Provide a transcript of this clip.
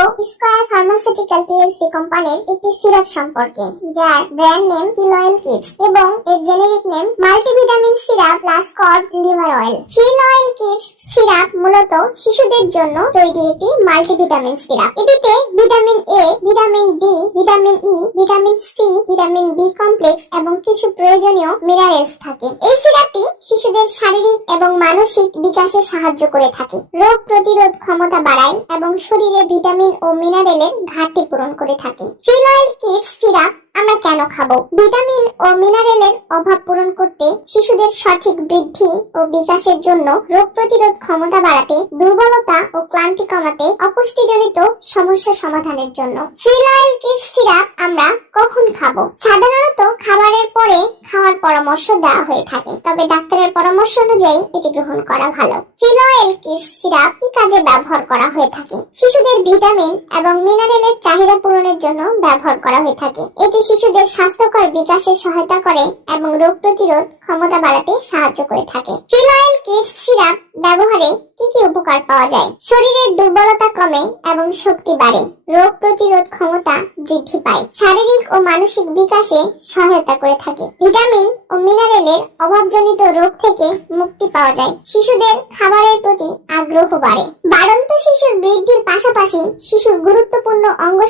জানবো square pharmaceutical PLC কোম্পানির একটি সিরাপ সম্পর্কে, যার ব্র্যান্ড নেম ফিলয়েল কিডস এবং এর generic name multivitamin syrup plus cod liver oil. Filwel kids syrup মূলত শিশুদের জন্য তৈরি একটি মাল্টিভিটামিন সিরাপ। এটিতে vitamin A, vitamin D, vitamin E, vitamin C, vitamin B complex এবং কিছু প্রয়োজনীয় মিনারেলস থাকে। এই সিরাপটি শিশুদের শারীরিক এবং মানসিক বিকাশে সাহায্য করে থাকে, রোগ প্রতিরোধ ক্ষমতা বাড়ায় এবং শরীরে ভিটামিন ও মিনারেলের ঘাটতি পূরণ করে থাকে। ফিলয়েল কিডস সিরাপ আমরা কেন খাবো? ভিটামিন ও মিনারেলের অভাব পূরণ করতে, শিশুদের সঠিক বৃদ্ধি ও বিকাশের জন্য, রোগ প্রতিরোধ ক্ষমতা বাড়াতে, দুর্বলতা ও ক্লান্তি কমাতে, অপুষ্টিজনিত সমস্যা সমাধানের জন্য। ফিলয়েল কিডস সিরাপ আমরা কখন খাবো? সাধারণত খাবারের পরে খাওয়ার পরামর্শ দেওয়া হয়ে থাকে, তবে ডাক্তারের পরামর্শ অনুযায়ী এটি গ্রহণ করা ভালো। ফিলয়েল কিডস সিরাপ কি কাজে ব্যবহার করা হয়ে থাকে? শিশুদের ভিটামিন এবং মিনারেলের চাহিদা পূরণের জন্য ব্যবহার করা হয়ে থাকে। এটি শিশুদের স্বাস্থ্যকর বিকাশে সহায়তা করে এবং রোগ প্রতিরোধ ক্ষমতা বাড়াতে সাহায্য করে থাকে। ফিলয়েল কিডস সিরাপ ব্যবহারে কি কি উপকার পাওয়া যায়? শরীরের দুর্বলতা কমে এবং শক্তি বাড়ে, রোগ প্রতিরোধ ক্ষমতা বৃদ্ধি পায়, শারীরিক ও মানসিক বিকাশে সহায়তা করে থাকে, ভিটামিন ও মিনারেলের অভাবজনিত রোগ থেকে মুক্তি পাওয়া যায়, শিশুদের খাবারের প্রতি আগ্রহ বাড়ে। বাড়ন্ত শিশুর বৃদ্ধির পাশাপাশি শিশুর গুরুত্বপূর্ণ অঙ্গ